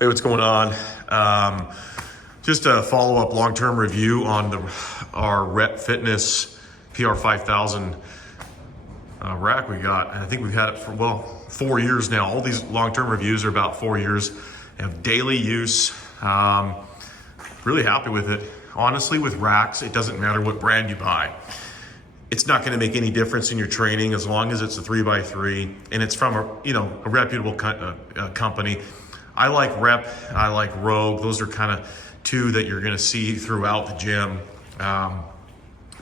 Hey, what's going on? Just a follow-up long-term review on our Rep Fitness Pr5000 rack we got. And I think we've had it for, 4 years now. All these long-term reviews are about 4 years. They have daily use. Really happy with it. Honestly, with racks, it doesn't matter what brand you buy. It's not going to make any difference in your training as long as it's a 3x3 and it's from a reputable company. I like Rep, I like Rogue. Those are kind of two that you're going to see throughout the gym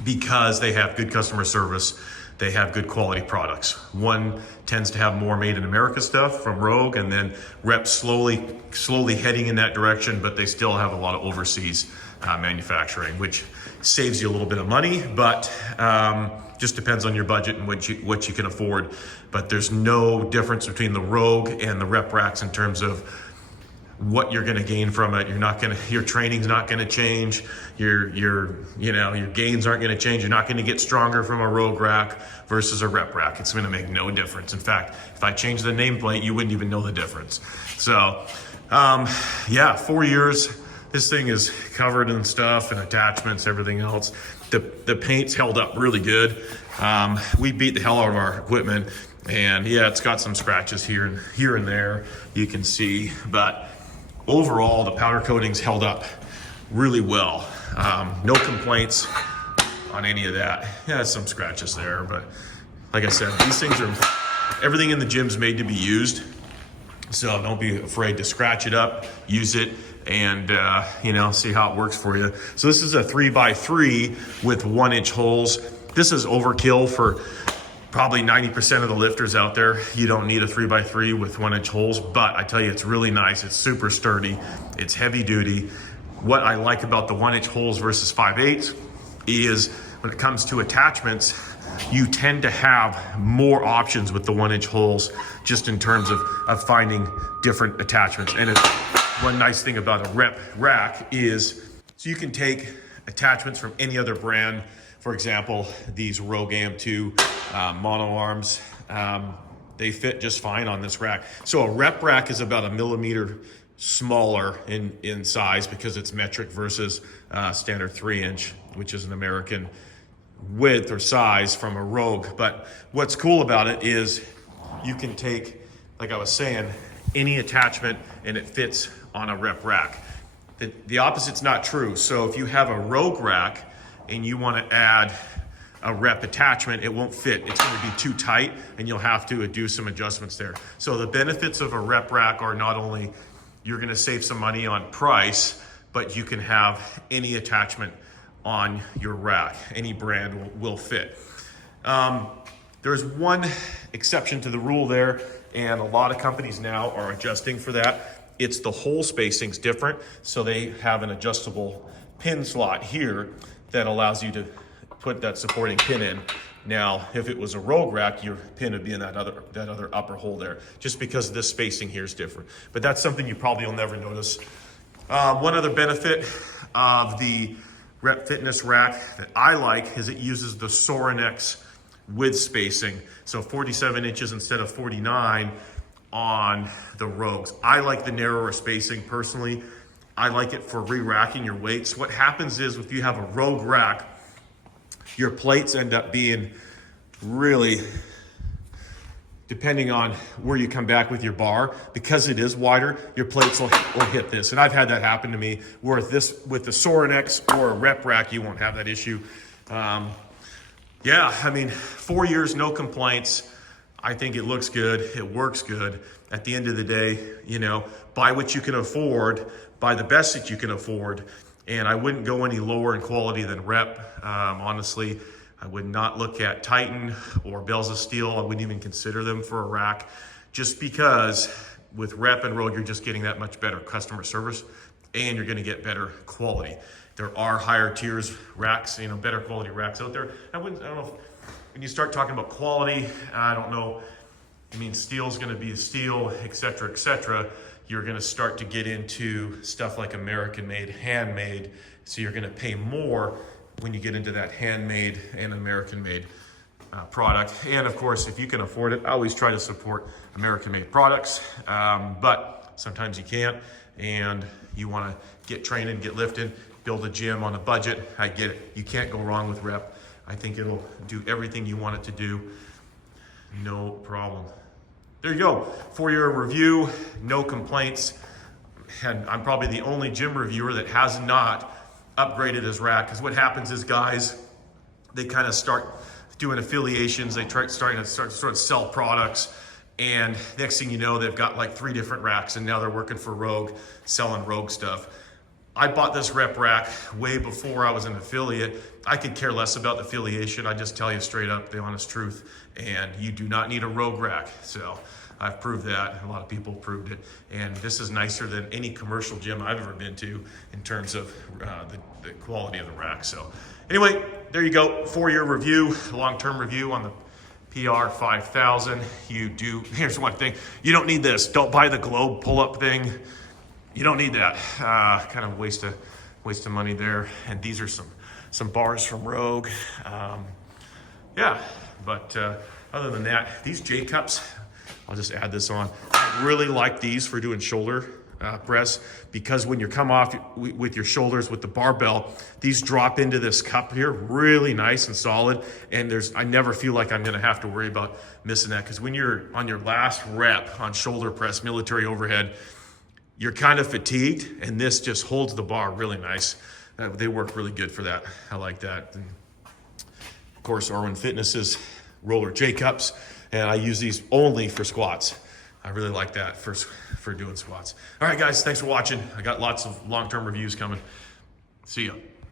because they have good customer service. They have good quality products. One tends to have more made in America stuff from Rogue, and then Rep slowly heading in that direction, but they still have a lot of overseas manufacturing, which saves you a little bit of money, but just depends on your budget and what you can afford. But there's no difference between the Rogue and the Rep racks in terms of what you're going to gain from it. Your training's not going to change. Your gains aren't going to change. You're not going to get stronger from a Rogue rack versus a Rep rack. It's going to make no difference. In fact, if I changed the nameplate, you wouldn't even know the difference. So, 4 years. This thing is covered in stuff and attachments, everything else. The paint's held up really good. We beat the hell out of our equipment, and yeah, it's got some scratches here and there, you can see, but overall, the powder coating's held up really well. No complaints on any of that. Yeah, some scratches there, but like I said, these things everything in the gym's made to be used. So don't be afraid to scratch it up, use it, and see how it works for you. So this is a 3x3 with 1-inch holes. This is overkill for probably 90% of the lifters out there. You don't need a 3x3 with 1-inch holes, but I tell you, it's really nice. It's super sturdy. It's heavy duty. What I like about the 1-inch holes versus 5/8 is when it comes to attachments, you tend to have more options with the 1-inch holes just in terms of finding different attachments. And one nice thing about a Rep rack is, so you can take attachments from any other brand. For example, these Rogue AM2 mono arms, they fit just fine on this rack. So a Rep rack is about 1 millimeter smaller in size because it's metric versus standard 3-inch, which is an American width or size from a Rogue. But what's cool about it is you can take, like I was saying, any attachment and it fits on a Rep rack. The opposite's not true. So if you have a Rogue rack and you want to add a Rep attachment, it won't fit. It's going to be too tight and you'll have to do some adjustments there. So the benefits of a Rep rack are not only you're going to save some money on price, but you can have any attachment on your rack. Any brand will fit. There's one exception to the rule there, and a lot of companies now are adjusting for that. It's the hole spacing's different, so they have an adjustable pin slot here that allows you to put that supporting pin in. Now, if it was a Rogue rack, your pin would be in that other upper hole there, just because this spacing here is different. But that's something you probably will never notice. One other benefit of the Rep Fitness rack that I like is it uses the Sorinex width spacing. So 47 inches instead of 49 on the Rogues. I like the narrower spacing personally. I like it for re-racking your weights. What happens is if you have a Rogue rack, your plates end up being really, depending on where you come back with your bar, because it is wider, your plates will hit this. And I've had that happen to me, where with the Sorinex or a Rep rack, you won't have that issue. 4 years, no complaints. I think it looks good, it works good. At the end of the day, buy what you can afford, buy the best that you can afford. And I wouldn't go any lower in quality than Rep. Honestly, I would not look at Titan or Bells of Steel. I wouldn't even consider them for a rack, just because with Rep and Rogue, you're just getting that much better customer service and you're gonna get better quality. There are higher tiers racks, better quality racks out there. I don't know, when you start talking about quality, I don't know, steel's gonna be steel, et cetera, you're gonna start to get into stuff like American made, handmade. So you're gonna pay more when you get into that handmade and American made product. And of course, if you can afford it, I always try to support American made products. But Sometimes you can't, and you want to get training, get lifting, build a gym on a budget. I get it. You can't go wrong with rep. I think it'll do everything you want it to do. No problem. There you go. For your review, no complaints. And I'm probably the only gym reviewer that has not upgraded his rack, because what happens is guys, they kind of start doing affiliations, they start to sell products, and next thing you know, they've got like 3 different racks, and now they're working for Rogue, selling Rogue stuff. I bought this rep rack way before I was an affiliate. I could care less about the affiliation. I just tell you straight up the honest truth, and you do not need a Rogue rack. So I've proved that. A lot of people proved it. And this is nicer than any commercial gym I've ever been to in terms of the quality of the rack. So anyway, there you go. For your review, long-term review on the Pr5000. Here's one thing. You don't need this. Don't buy the globe pull-up thing. You don't need that. Kind of waste of money there. And these are some bars from Rogue. Yeah, but other than that, these J cups, I'll just add this on. I really like these for doing shoulder press, because when you come off with your shoulders with the barbell, these drop into this cup here, really nice and solid. And I never feel like I'm gonna have to worry about missing that, because when you're on your last rep on shoulder press, military overhead, you're kind of fatigued, and this just holds the bar really nice. They work really good for that. I like that. And of course, Arwen Fitness's roller J cups, and I use these only for squats. I really like that for doing squats. All right, guys, thanks for watching. I got lots of long-term reviews coming. See ya.